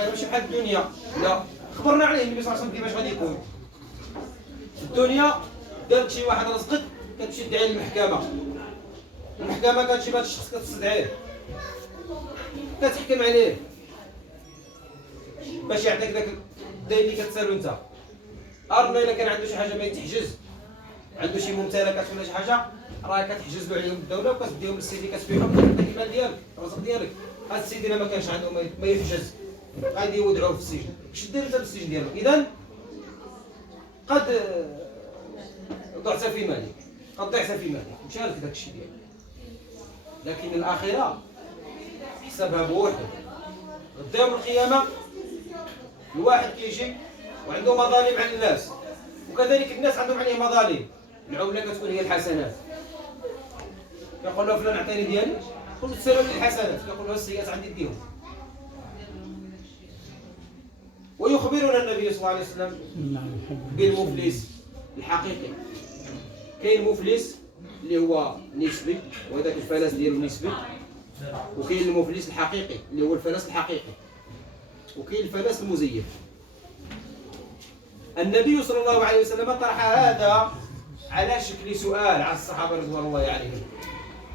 الاخره ماشي بحال الدنيا. لا، خبرنا عليه النبي صلى الله عليه وسلم كيفاش غادي يكون. الدنيا دارت شي واحد رزقك كتمشي تدعي للمحكمه، المحكمه كتجيب هذا الشخص كتستدعيه كتحكم عليه باش يعطيك داك الدين اللي كتسالو انت. ارنا الا كان عنده شي حاجه ما يتحجز، عنده شي ممتلكات ولا شي حاجه راه كتحجز له عليهم الدوله وكتديهم للسيدي كتبيعهم كتعطيك المال ديالك الرزق ديالك. هذا السيدي الا ما كانش عنده ما يحجز غادي يودعوه في السجن. اش دير انت بالسجن ديالو؟ اذا قد ضعت في مالك، قد ضعت في مالك، مشى لك داك الشيء ديالك. لكن الاخره حسابها بوحده. غدا يوم القيامه الواحد كيجي وعنده مظالم على الناس، وكذلك الناس عندهم عليه مظالم. العمله كتكون هي الحسنات، كيقول له فلان عطيني ديالي، كل تسالوا لي الحسنات، كيقول له السيئات عندي ديهم. ويخبرنا النبي صلى الله عليه وسلم بالمفلس الحقيقي. كاين المفلس اللي هو نسبي وهذاك الفلاس ديالو نسبي، وكاين المفلس الحقيقي اللي هو الفلاس الحقيقي، وكاين الفلاس المزيف. النبي صلى الله عليه وسلم طرح هذا على شكل سؤال على الصحابه رضوان الله عليهم.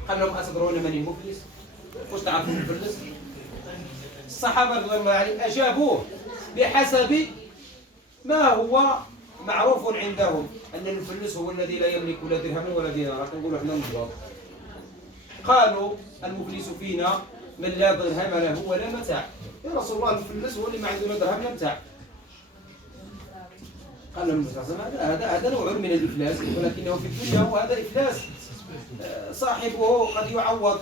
قال لهم أتدرون من المفلس؟ واش تعرفون المفلس؟ الصحابه رضوان الله عليهم اجابوه بحسب ما هو معروف عندهم، ان المفلس هو الذي لا يملك لا درهم ولا دينار. كنقولوا حنا بالضبط. قالوا المفلس فينا من لا درهم له ولا متاع. يا رسول الله المفلس هو اللي ما عنده لا درهم لا متاع. قال لهم هذا نوع من الافلاس، ولكنه في الدنيا وهذا افلاس صاحبه قد يعوض.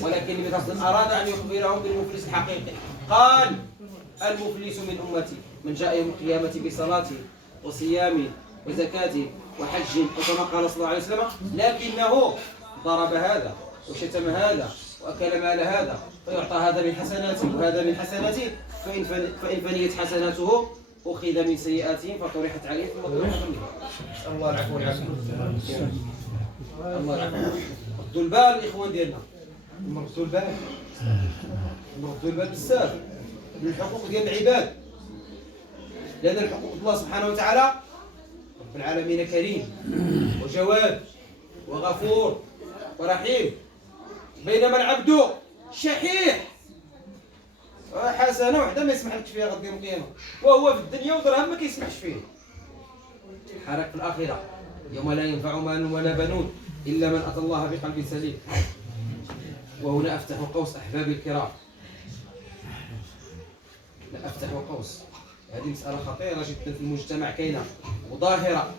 ولكن النبي صلى الله عليه وسلم اراد ان يخبرهم بالمفلس الحقيقي. قال المفلس من امتي من جاء يوم القيامه بصلاه وصيام وزكاه وحج، وكما قال صلى الله عليه وسلم لكنه ضرب هذا وشتم هذا واكل مال هذا، فيعطى هذا من حسناته وهذا من حسناته، فان فنيت حسناته أخذ من سيئاتهم فطرحت عليه ثم طرحت منه. نسأل الله العفو والعافية. الله العفو. ردوا البال الإخوان ديالنا. ردوا البال. ردوا البال بزاف بالحقوق ديال العباد. لأن الحقوق الله سبحانه وتعالى رب العالمين كريم وجواد وغفور ورحيم، بينما العبد شحيح. حسنه وحده ما يسمحلكش فيها غدا يوم القيامه، وهو في الدنيا ودرهم ما كيسمحش فيه. حرق في الاخره يوم لا ينفع مال ولا بنون الا من اتى الله بقلب سليم. وهنا افتح قوس احبابي الكرام، لا افتح قوس، هذه مساله خطيره جدا في المجتمع كاينه وظاهره،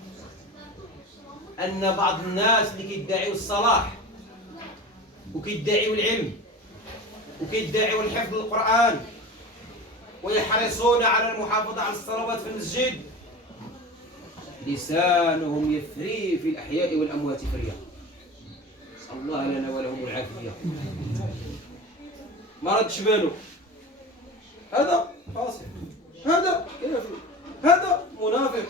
ان بعض الناس اللي كيدعيوا الصلاح وكيدعيوا العلم وكيدعيوا الحفظ القرآن ويحرصون على المحافظة على الصلوات في المسجد، لسانهم يفري في الأحياء والأموات فريا. نسأل الله لنا ولهم العافية. ما ردش باله، هذا فاسق، هذا كافر، هذا منافق،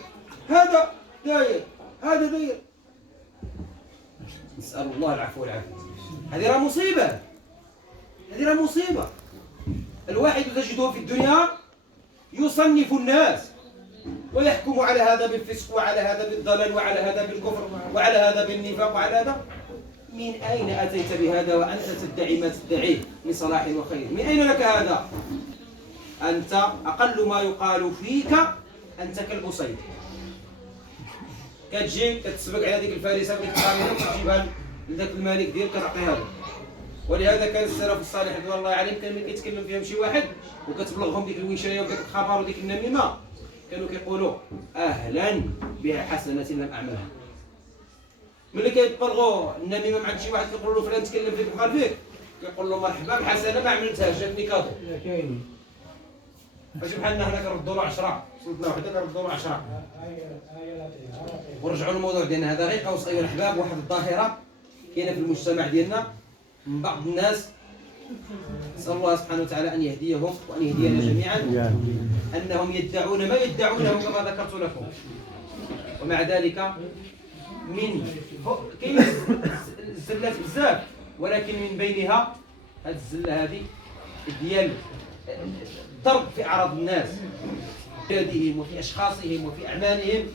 هذا داير، هذا داير. نسأل الله العفو والعافية. هذه راه مصيبة، هذه راه مصيبة. الواحد تجده في الدنيا يصنف الناس ويحكم على هذا بالفسق وعلى هذا بالضلال وعلى هذا بالكفر وعلى هذا بالنفاق وعلى هذا. من أين أتيت بهذا وأنت تدعي ما تدعيه من صلاح وخير؟ من أين لك هذا؟ أنت أقل ما يقال فيك أنت كالبصيد. كتجي كتسبق على ديك الفارسة بديك القامرة وتجيبها لذاك الملك ديالك كتعطيها له. ولهذا كان السلف الصالح رضوان الله عليهم كان ملي كيتكلم فيهم شي واحد وكتبلغهم ديك الوشايه وديك الخبر وديك النميمه، كانوا كيقولوا اهلا بحسنه لم اعملها. ملي كيتبلغوا النميمه مع شي واحد كيقولوا له فلان تكلم فيك وقال فيك، كيقول له مرحبا بحسنه ما عملتهاش جاتني كادو. فاش بحالنا حنا كنردوا له 10 صلتنا وحده كنردوا له 10. ورجعوا للموضوع ديالنا هذا غير قوس ايها الاحباب. واحد الظاهره كاينه في المجتمع ديالنا من بعض الناس، نسأل الله سبحانه وتعالى أن يهديهم وأن يهدينا جميعا، أنهم يدعون ما يدعونه كما ذكرت لكم، ومع ذلك كاين الزلات بزاف، ولكن من بينها هذه الزلة هذه ديال ضرب في أعراض الناس، في بلادهم وفي أشخاصهم وفي أعمالهم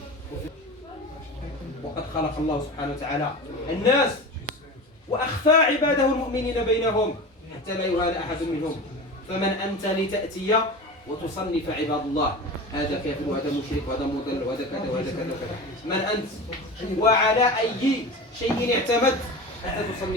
وقد خلق الله سبحانه وتعالى الناس وأخفى عباده المؤمنين بينهم حتى لا يهان أحد منهم. فمن أنت لتأتي وتصنف عباد الله هذا كافر وهذا مشرك وهذا مضل وهذا كذا وهذا كذا وكذا؟ من أنت وعلى أي شيء اعتمد حتى تصنف